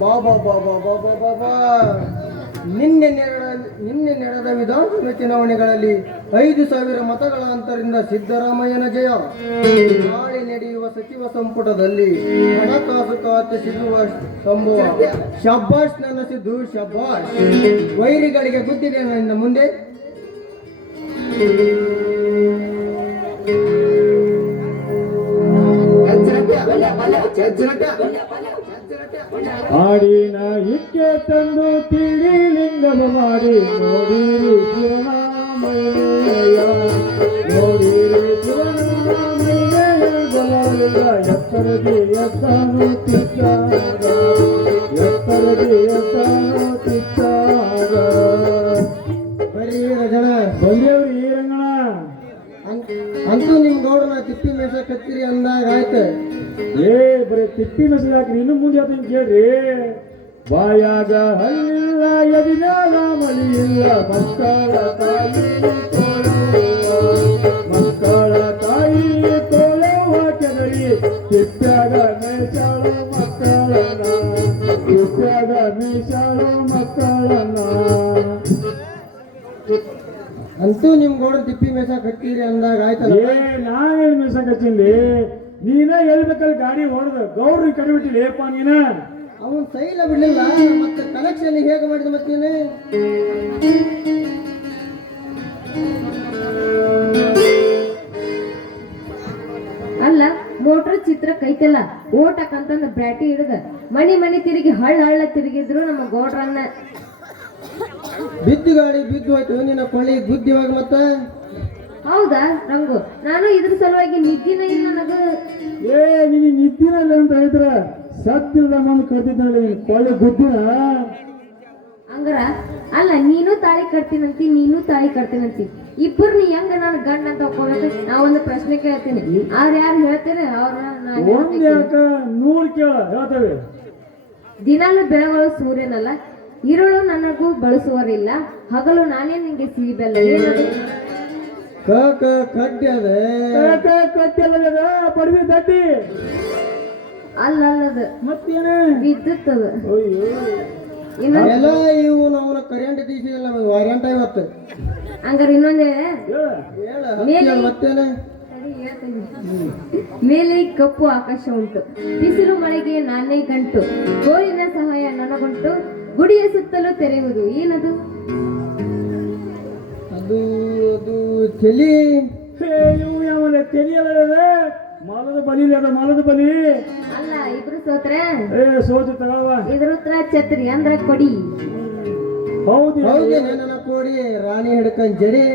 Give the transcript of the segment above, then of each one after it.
ಬಾಬಾ ಬಾಬಾ ಬಾಬಾ ಬಾಬಾ ನಿನ್ನೆ ನಡೆದ ವಿಧಾನಸಭೆ ಚುನಾವಣೆಗಳಲ್ಲಿ 5,000 ಮತಗಳ ಅಂತರಿಂದ ಸಿದ್ದರಾಮಯ್ಯನ ಜಯ. ನಾಳೆ ನಡೆಯುವ ಸಚಿವ ಸಂಪುಟದಲ್ಲಿ ಹಣಕಾಸು ಖಾತೆ ಸಿಗುವ ಸಂಭವ. ಶಬ್ಬಾಷ್ ನನ್ನ ಸಿದ್ದು ಶಬ್ಬಾಷ್. ವೈರಿಗಳಿಗೆ ಗೊತ್ತಿದೆ ನನ್ನ ಮುಂದೆ. ಆಡಿನ ಇಕ್ಕೆ ತಂದು ತಿಳಿಲಿಂಗಮ ಮಾಡಿ ನೋಡಿರಿ ಶಿವನಾಮಯ್ಯ, ನೋಡಿರಿ ಶಿವನಾಮಯ್ಯ ಎತ್ತರದಿ ಎತ್ತಾನು ತಿತ್ತಾಗ, ಎತ್ತರದಿ ಎತ್ತಾನು ತಿತ್ತಾಗ. ಬರೀ ರಜಣ ಬಂದೇವ್ರಿ ಈ ರಂಗಣ. ಅಂತೂ ನಿಮ್ ಗೌಡನ ತಿಪ್ಪಿ ಮೇಷ ಕತ್ತಿರಿ ಅಂದಾಗ ಆಯ್ತು. ಬರೀ ತಿಪ್ಪಿ ಮೆಸೇಜ್ ಹಾಕ್ರಿ, ಇನ್ನು ಮುಂದೆ ಅದನ್ನ ಕೇಳ್ರಿ. ಬಾಯಾಗ ಹಲ್ಲಿಲ್ಲ ಎದಿನಾಲ ಮಲಿಯಿಲ್ಲ, ಮಕ್ಕಳ ತಾಯಿ ಮಕ್ಕಳ ತಾಯಿ ತೋಳವ ಕೆದರಿ ತಿಪ್ಪ್ಯಾಗ ಮೇಷಾಳು ಮಕ್ಕಳನ್ನ, ತಿಪ್ಪ್ಯಾಗ ಮೇಷಾಳು ಮಕ್ಕಳನ್ನ. ಅಂತೂ ನಿಮ್ ಗೌಡನ ತಿಪ್ಪಿ ಮೇಷ ಕತ್ತಿರಿ ಅಂದಾಗ ಆಯ್ತಲ್ಲ. ನಾನೇನು ಮೆಸ ಕಚ್ಚಿಲ್ಲಿ, ನೀನೇ ಹೇಳ್ಬೇಕಲ್ಲಿ ಗಾಡಿ ಹೊಡೆದು ಗೌಡ್ರಿಗೆ ಕಡಿಬಿಟ್ಟಿಲ್ಲ ನೀನ. ಅವನ್ ಸೈಲ ಬಿಡ್ಲಿಲ್ಲ, ಮತ್ತೆ ಕನೆಕ್ಷನ್ ಹೇಗೆ ಮಾಡಿದ ಮತ್ತೆ ನೀನೆ? ಅಲ್ಲ ಮೋಟ್ರ್ ಚಿತ್ರ ಕೈತಲ್ಲ ಓಟಕ್ಕಂತಂದ ಬ್ಯಾಟಿ ಹಿಡಿದ ಮನಿ ತಿರುಗಿ ಹಳ್ಳ ತಿರುಗಿದ್ರು ನಮ್ಮ ಗೌಡ್ರನ್ನ. ಬಿದ್ದು ಗಾಡಿ ಬಿದ್ದು ಹೋಯ್ತು ನಿನ್ನ ಕೊಳ್ಳಿ ಗುದ್ದಿವಾಗ ಮತ್ತ. ಹೌದಾ ರಂಗು, ನಾನು ಇದ್ರ ಸಲುವಾಗಿ ನಿದ್ದಿನ ಇಲ್ಲ ನನಗ. ನೀನು ನಿದ್ದಿನಲ್ಲ ಅಂತ ಹೇಳಿದ್ರ ಸತ್ತಿಲ್ಲ ಮಂದು ಕಟ್ತಿದ್ನಲ್ಲ, ನೀನು ಕೊಳ್ಳೆ ಗುದ್ದಿನ. ಹಂಗಾರ ಅಲ್ಲ, ನೀನು ತಾಳಿ ಕಟ್ತೀನಂತಿ ನೀನು ತಾಳಿ ಕಟ್ತೀನಂತಿ, ಇಬ್ಬರು ನೀ ಹೆಂಗ ನಾನು ಗಂಡ ಅಂತ ಒಪ್ಕೋಬೇಕು? ನಾ ಒಂದು ಪ್ರಶ್ನೆ ಕೇಳ್ತೀನಿ, ಅವ್ರು ಯಾರು ಹೇಳ್ತಾರೆ ಒಂದ್ ಯಾಕ 100 ಕೇಳ ಹೇಳ್ತೇವೆ. ದಿನಾಲು ಬೆಳಗಳು ಸೂರ್ಯನಲ್ಲ, ಇರುಳು ನನಗೂ ಬಳಸುವರಿಲ್ಲ, ಹಗಲು ನಾನೇ ನಿಂಗೆ ಸಿಹಿ ಬೆಲ್ಲ. ಏನದು? ಕಡ್ಡಿ ಅದೇ ಕಟ್ಟಿ ಅಲ್ಲ ಪಡವಿ ದಡ್ಡಿ ಅಲ್ಲದು ಮತ್ತೇನ ವಿದ್ಯುತ್ ಅದು. ಎಲ್ಲ ಇವು ನಾವು ಕರೆಂಟ್ ತೀಸಿಲ್ಲ ವಾರಂಟ ಇವತ್ತು. ಹಂಗಾರ ಇನ್ನೊಂದೇ ಮತ್ತೇನೆ ಮೇಲೆ ಕಪ್ಪು ಆಕಾಶ ಉಂಟು, ಬಿಸಿಲು ಮಳೆಗೆ ನಾನೇ ಗಂಟು, ಗೋರಿನ ಸಹಾಯ ನನಗುಂಟು, ಗುಡಿಯ ಸುತ್ತಲೂ ತೆರೆಯುವುದು. ಏನದು? ಅದು ಅದು ತಲಿ. ಇವು ಯಾವನ ತೆಲಿಯಲ್ಲ, ಮಾಲದ ಬಲಿ ಅದ, ಮಾಲದ ಬಲಿ. ಅಲ್ಲ ಇಬ್ರು ಸೋತ್ರೆ ಸೋತು ತಗವ. ಇದ್ರ ಉತ್ತರ ಛತ್ರಿ ಅಂದ್ರ ಕೊಡಿ. ಹೌದು ಹೌದು, ನನ್ನ ಕೋಡಿ ರಾಣಿ ಹಿಡ್ಕೊಂಡ್ ಜಡಿ.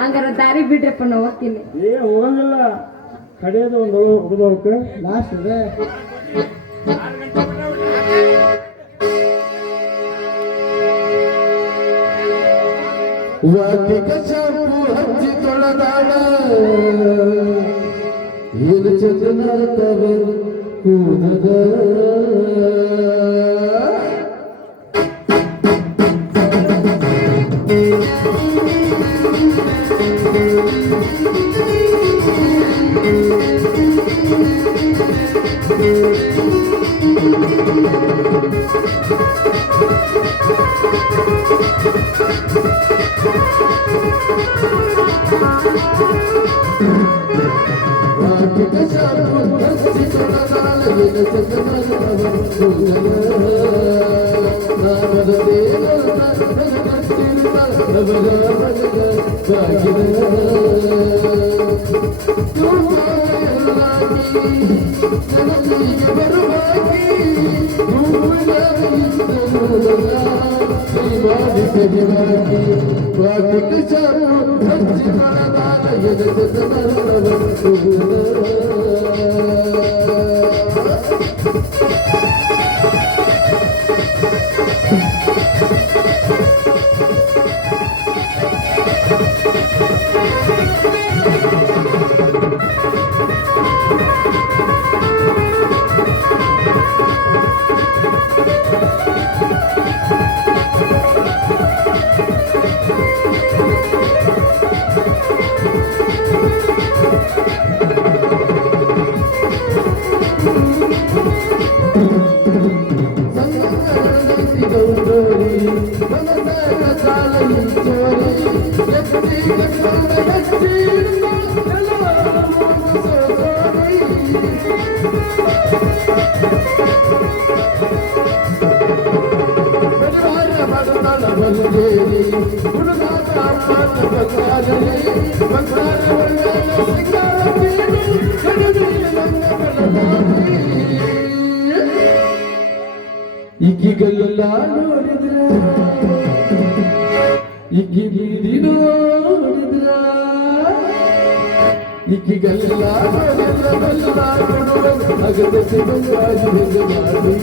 ಹಂಗಾರ ದಾರಿ ಬಿಡ್ರಪ್ಪ, ನಾವು ಹೋಗ್ತೀನಿ. ಹೋಗಂಗಿಲ್ಲ, ಕಡೆಯದು ಒಂದು ಹುಡುಗ ಲಾಸ್ಟ್ ಇದೆ. ವಾಟಿಕ ಶಾಂಪು ಹಚ್ಚಿ ತೊಳೆದಾಳ, ಇದು ಚಂದನರ್ತವೆ ಕೂದಲ. ಇಕ್ಕಿಗಲ್ಲ ನೋಡಿದ್ರ ಇಕ್ಕಿ ಬೀದಿ ನೋಡಿದ್ರ ಇಕ್ಕಿಗಲ್ಲ ನೋಡಿದ್ರ ಅಗತ್ಯ ಬಂಗಾಜಿ ಮಾಡಿ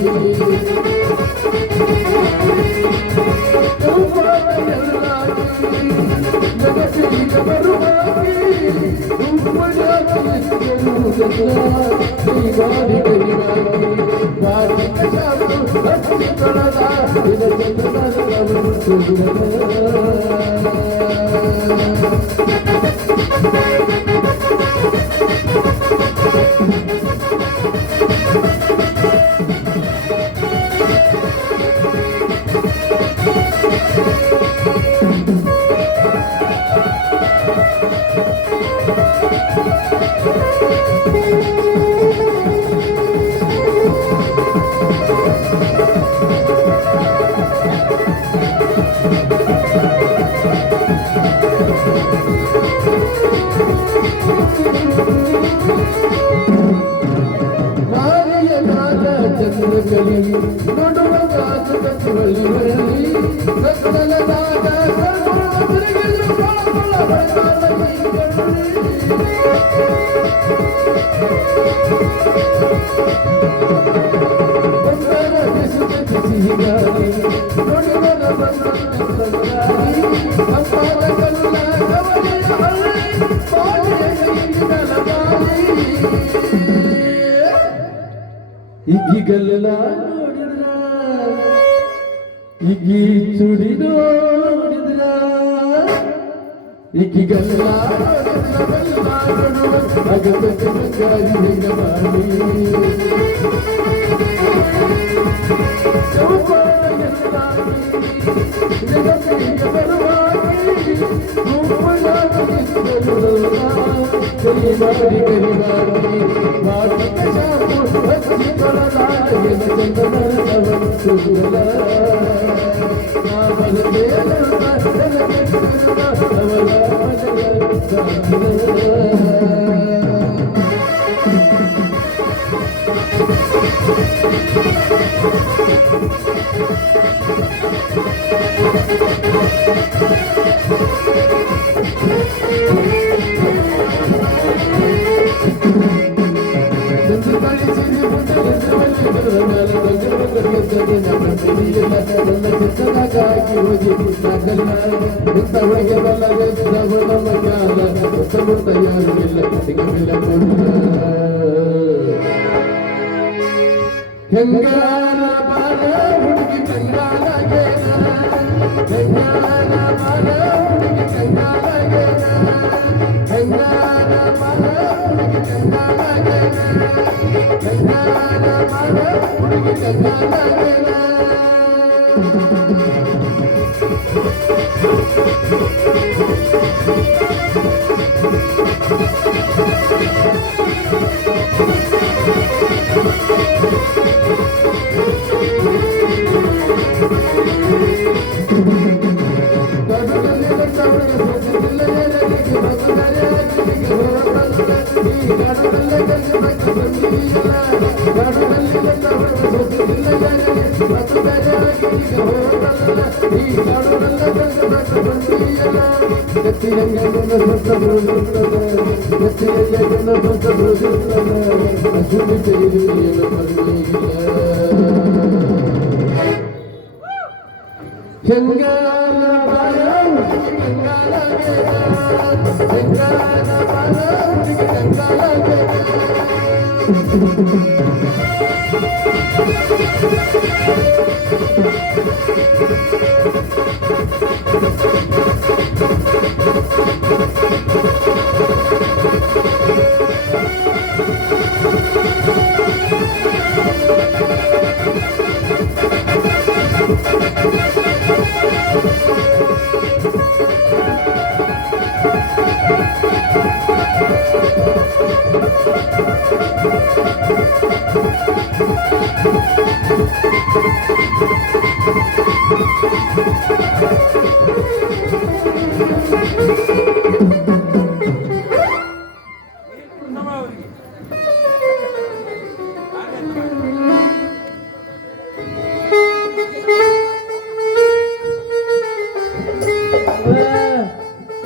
ಜಗತ್ತಿಗೆ ಬರುವಾಗಿ ಚಂದ್ರಕಲಿ ನೋಡುವ ಕಾಸು ಕಚ್ಚುವಲ್ಲಿ ಬರಲಿ ರಕ್ತಲದಾದ ಇಕ್ಕಿಗಲ್ಲ ನೋಡಿದ್ರ ಇಕ್ಕಿ ಸುಡಿ ನೋಡಿದ್ರ ಇಕ್ಕಿಗಲ್ಲ ಅಗತ್ಯ ಮಾಡಿ ಹೆಂಗಾರ ಬಾಲ ಹುಡುಗಿ ಕಂಗಾಲಾಗೆ ಹೆಂಗಾರ ಬಾಲ ಹುಡುಗಿ ಕಂಗಾಲಾಗೆ ಹೆಂಗಾರ ಬಾಲ ಹುಡುಗಿ ಕಂಗಾಲಾಗೆ ಹೆಂಗಾರ ಬಾಲ ಹುಡುಗಿ ಕಂಗಾಲಾಗೆ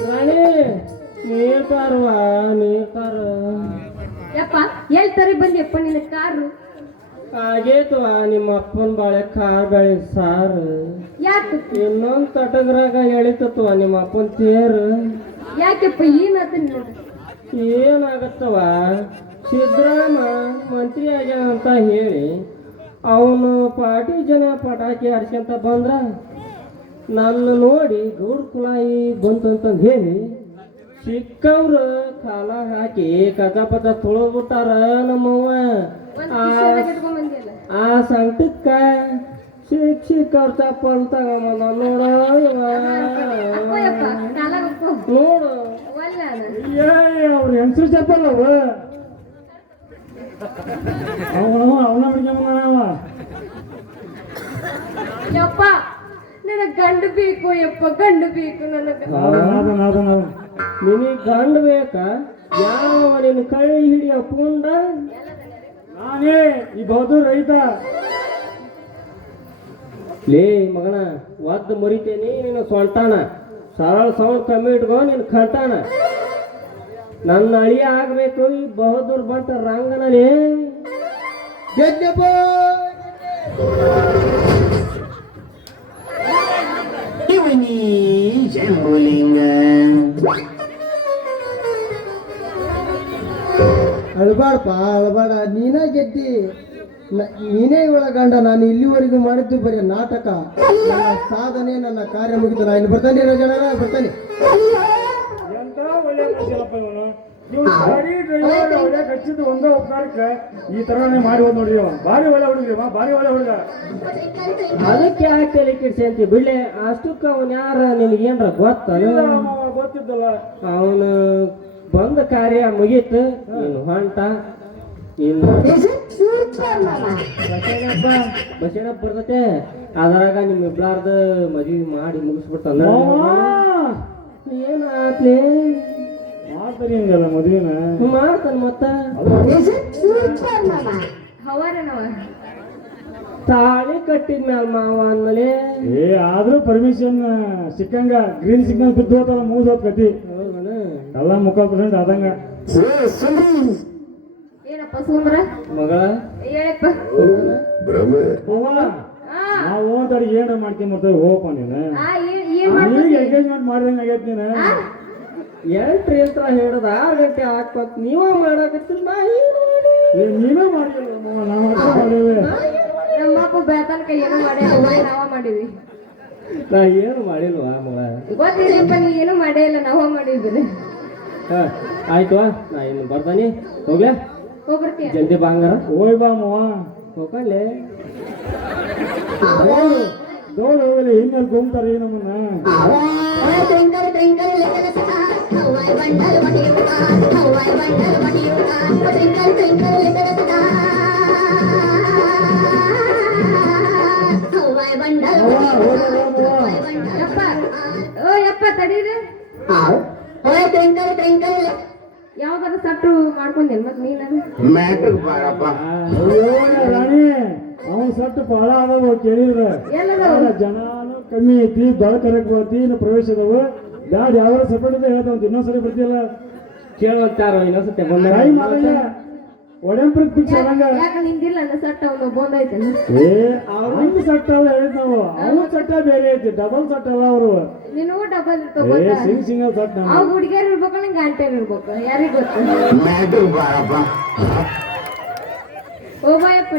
ರಾಣಿ ನೀರ್ತಾರವಾ ನೀರ್ತಾರ ಯಪ್ಪ ಎಲ್ಲಿ ತರಿ ಬಂದಿಯಪ್ಪ ನಿನ್ನ ಕಾರು ಆಗೇತವಾ ನಿಮ್ಮ ಅಪ್ಪನ ಬಾಳೆ ಕಾರ್ ಬೆಳೆ ಸಾರು ಯಾಕೆ ಇನ್ನೊಂದ್ ತಟಗ್ರಾಗ ಎಳಿತತ್ವ ನಿಮ್ಮ ಅಪ್ಪನ ತೇರು ಯಾಕೆಪ್ಪ ಏನಾತ ನೋಡ್ರಿ ಏನಾಗತ್ತವ ಸಿದ್ದರಾಮ ಮಂತ್ರಿ ಆಗ್ಯಾನ ಅಂತ ಹೇಳಿ ಅವನು ಪಾರ್ಟಿ ಜನ ಪಟಾಕಿ ಹರ್ಸ್ಕೊಂತ ಬಂದ್ರ ನನ್ನ ನೋಡಿ ಗೌಡ ಕುಲಾಯಿ ಬಂತಂತಂದು ಹೇಳಿ ಸಿಕ್ಕವ್ರು ಕಾಲ ಹಾಕಿ ಕಜಾಪದ ತೊಳೆದ್ಬಿಟ್ಟಾರ ನಮ್ಮವ್ವ ಒಂದ್ ಕಿಶೆದಾಗ ಇಟ್ಕೊಂಡ್ ಬಂದಿಯಲ್ಲ ಆ ಸಂಕಟಕ್ಕ ಶಿಕ್ಷಕವ್ರ ಚಪ್ಪಲ್ ತಗೊಂಬಂದ ನೋಡ ಅಪ್ಪ ಯಪ್ಪ ಕಾಲಾಗ ಅಪ್ಪು ನೋಡು ಒಲ್ಲ ಅದು. ಅವ್ರ ಹೆಂಗಸರು ಚಪ್ಪಲ್ಲ ಅವ ಅವನ ಬಿಡ್ಕೊಂಬ ಯಪ್ಪ ನನಗ್ ಗಂಡು ಬೇಕು ಯಪ್ಪ ಗಂಡು ಬೇಕು ನನಗ ನಿನಗೆ ಗಂಡ ಬೇಕಾ ಯಾವ ನಿನ್ನ ಕೈ ಹಿಡಿಯ ಪುಂಡ ನಾನೇ ಈ ಬಹುದೂರ್ ರೈತ ಲೇ ಮಗನ ಒದ್ದು ಮುರಿತೇನಿ ನಿನ್ನ ಸೊಂಟಾನ ಸರಳ ಸೌಂಡ್ ಕಮ್ಮಿ ಇಟ್ಕೋ ನಿನ್ನ ಖಂಟಾನ ನನ್ನ ಅಳಿಯ ಆಗ್ಬೇಕು ಈ ಬಹುದೂರ್ ಬಂಟ ರಂಗನಲ್ಲಿ ಯಜ್ಞಪ್ಪ ಇವನಿ ಶಂಭುಲಿಂಗ ಅಳ್ಬಾಡಪ್ಪ ಅಳ್ಬಾಡ ನೀನೇ ಗೆದ್ದಿ ನೀನೇ ಒಳಗಂಡ ನಾನು ಇಲ್ಲಿವರೆಗೂ ಮಾಡಿದ್ದು ಬರೀ ನಾಟಕ ನನ್ನ ಸಾಧನೆ ನನ್ನ ಕಾರ್ಯ ಮುಗಿತು ನಾನು ಇನ್ನು ಬರ್ತಾನೆ ಜನರ ಬರ್ತಾನೆ ಎಂತ ಒಳ್ಳೆ ಮನುಷ್ಯನಪ್ಪ ಇವನು ಇವ್ನು ಗಾಡಿ ಡ್ರೈವರ್ ಒಳ್ಳೆ ಹಚ್ಚಿದ್ದು ಒಂದೇ ಉಪಕಾರಕ್ಕೆ ಈ ತರನೇ ಮಾಡಿ ಹೋದ್ ನೋಡ್ರಿ ಅವ ಭಾರಿ ಒಳ್ಳೆ ಹುಡುಗ ಭಾರಿ ಒಳ್ಳೆ ಹುಡುಗ ಅದಕ್ಕೆ ಯಾಕೆ ತಲೆ ಕೆಡ್ಸಿ ಅಂತ ಬಿಡ್ಲೆ ಅಷ್ಟಕ್ಕ ಅವನ್ ಯಾರ ನಿನಗೇನ್ರ ಗೊತ್ತ ಇಲ್ಲ ಮಾವ, ಗೊತ್ತಿದ್ದಲ್ಲ ಅವನು ಬಂದ ಕಾರ್ಯ ಮುಗೀತು ನೀನು ಹೊಂಟ ಇನ್ನು ಬಸೇನಪ್ಪ ಬರ್ತತೆ ಅದ್ರಾಗ ನಿಮ್ ಇಬ್ಲಾರ್ದ ಮದ್ವಿ ಮಾಡಿ ಮುಗಿಸ್ಬಿಡ್ತಾನ ಏನಾತ್ಲಿ ಮಾಡ್ತಾರಿ ಹಿಂಗಲ್ಲ ಮದುವೆನ ಮಾಡ್ತಾನ ಮತ್ತ ಹವಾರನವ ತಾಳಿ ಕಟ್ಟಿದ ಮ್ಯಾಲ ಮಾವ ಅಂದ್ಮೇಲೆ ಏ ಆದ್ರೂ ಪರ್ಮಿಷನ್ ಸಿಕ್ಕಂಗ ಗ್ರೀನ್ ಸಿಗ್ನಲ್ ಬಿದ್ದು ಹೋತಲ್ಲ ಮುಗಿದ್ ಹೋತ್ ಕತಿ ಹೌದನ ಎಲ್ಲ 30% ಆದಂಗ ಏನಪ್ಪ ಸುಂದ್ರ ಮಗಳ ಹೇಳಪ್ಪ ಅವ್ವ ನಾವು ತಡಿ ಏನ್ರ ಮಾಡ್ಕೊಂಬರ್ತೇವೆ ಹೋಗಪ್ಪ ನೀನು ಏನ್ ನೀರಿಗೆ ಎಂಗೇಜ್ಮೆಂಟ್ ಮಾಡ್ದಂಗ ಆಗೈತಿ ನೀನು ಎಂಟ್ರಿ ಹತ್ರ ಹಿಡ್ದ 6 ಗಂಟೆ ಹಾಕ್ಬೇಕ ನೀವ ಮಾಡಾಕತ್ತಿದ್ ನಾ ನೀವೇ ಮಾಡಿಲ್ಲ ನಾವು ಮಾತ್ರ ಮಾಡೇವೆ ನಮ್ಮ ಅಪ್ಪ ಬೇತನಕ ಏನೋ ಮಾಡ್ಯಾರ ನಾವ ಮಾಡಿವಿ ನಾ ಏನು ಮಾಡಿಲ್ವಾ ಮಗಳ ಗೊತ್ತಿಲ್ಲಪ್ಪ ನೀ ಏನು ಮಾಡೇ ಇಲ್ಲ ನಾವ ಮಾಡಿದ್ವಿ ಆಯ್ತು ನಾ ಇನ್ನು ಬರ್ತಾನೆ ಹೋಗ್ಲಾ ಹೋಗ್ಬರ್ತೀಯ ಜಲ್ದಿ ಬಾಂಗಾರ ಹೋಯ್ ಬಾ ಮಾವ ಹೋಗಲ್ಲೇ ದೌಡ್ ಹೋಗಲಿ ಹಿಂಗಲ್ಲಿ ಗುಮ್ತಾರೆ ನಮ್ಮನ್ನ ಯಪ್ಪ ಓ ಯಪ್ಪ ತಡೀರಿ ಯಾವ್ದಾರ ಸಟ್ಟು ಮಾಡ್ಕೊಂಡೇನ್ ಮತ್ ನೀನು ಮ್ಯಾಟ್ರಿಕ್ ಬಾರಪ್ಪ ಅಯ್ಯೋ ರಾಣಿ ಅವನ್ ಸಟ್ಟು ಬಹಳ ಅದಾವ ಕೇಳಿದ್ರ ಎಲ್ಲದವ ಜನಾನು ಕಮ್ಮಿ ಐತಿ ಬೆಳಕರಕ್ ಬರ್ತಿ ಇನ್ನು ಪ್ರವೇಶ ಅದಾವ ಗಾಡಿ ಯಾವ ಸಪರೇಟ್ ಇದೆ ಹೇಳ್ತಾವ ಇನ್ನೊಂದ್ಸರಿ ಬರ್ತಿಲ್ಲ ಕೇಳುವಂತಾರ ಇನ್ನೊಂದ್ಸತಿ ಬಂದ ಕೈ ಮಾಡಲ್ಲ ಒಡೆಂಪ್ರಿಗೆ ಫಿಕ್ಸ್ ಆದಂಗ ಯಾಕ ನಿಂದಿಲ್ಲ ಅನ್ನ ಸಟ್ ಅವನು ಬಂದೈತೆ ಏ ಅವ್ನಿಗೆ ಸಟ್ಟ ಅವ ಹೇಳಿದ್ ನಾವು ಅವನ ಸಟ್ಟ ಬೇರೆ ಐತಿ ಡಬಲ್ ಸಟ್ ಅಲ್ಲ ಅವರು ನೀನು ಡಬಲ್ ಏ ಇರ್ತಾವ ಸಿಂಗಲ್ ಸಟ್ ನಾವು ಅವ್ ಹುಡುಗಿಯರ್ ಇರ್ಬೇಕು ನಂಗೆ ಗಂಟೆರ್ ಇರ್ಬೇಕು ಯಾರಿಗ್ ಗೊತ್ತು ಮ್ಯಾಟ್ರಿಕ್ ಬಾರಪ್ಪ ಓ ಬಾಯಪ್ಪ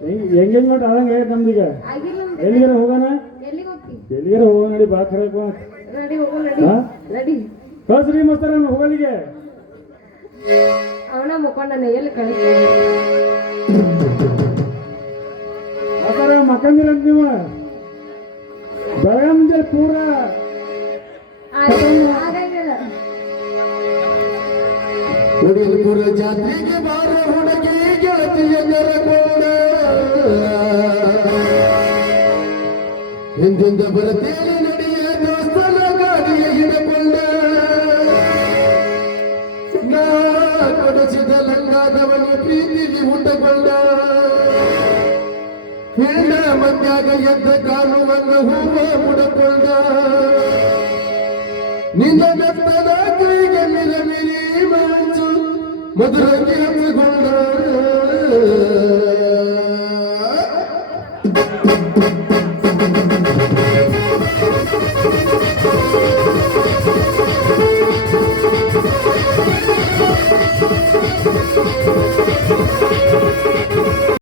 ನೀನು ಎಂಗೇಜ್ಮೆಂಟ್ ಆದಂಗ ಹೇಳಿ ನಮ್ದೀಗ ಆಗಿಲ್ಲ ಎಲ್ಲಿಗಾರ ಹೋಗೋಣ ಎಲ್ಲಿಗೆ ಹೋಗ್ತಿ ಎಲ್ಲಿಗಾರ ಹೋಗೋಣ ನಡಿ ಬಾ ಕರೆಕ್ ನಡಿ ಹೋಗು ನಡಿ ಹಾ? ನಡಿ ಕಳ್ಸ್ರಿ ಮಸ್ತಾರ ಹೋಗಲಿಗೆ ಅವನ ಮುಖಂಡನ ಎಲ್ಲಿ ಕಳಿಸ್ತಿ ಮಸ್ತಾರ ಮಕ್ಕಂದಿರಂತ ನೀವು ಬೆಳಗ್ಗೆ ಮುಂಜಾನೆ ಪೂರ ಆಯ್ತು ಆಗಂಗಿಲ್ಲ ಉಡಿಲ್ಪುರ ಜಾತ್ರೆಗೆ ಬಾರ ಹುಡುಗಿ ಗೆಳತಿಯ ಕರಕೋಣ ಹಿಂದಿಂದ ಬರತೇನೆ ನಡೆಯ ದೋಸ್ತನ ಗಾಡಿಯ ಹಿಡಕೊಂಡ ನಾ ಕೊಡಿಸಿದ ಲಂಗಾದವನ ಪ್ರೀತಿಲಿ ಹುಟ್ಟಕೊಂಡ ಹೆಣ್ಣ ಮಂದ್ಯಾಗ ಎದ್ದ ಕಾಣುವನ್ನ ಹೂವ ಮುಡಕೊಂಡ ನಿನ್ನ ಬೆತ್ತದ ಕೈಗೆ ಮಿರಮಿರಿ ಮಂಚು ಮಧುರಕ್ಕೆ ಹಚ್ಚಿಕೊಂಡ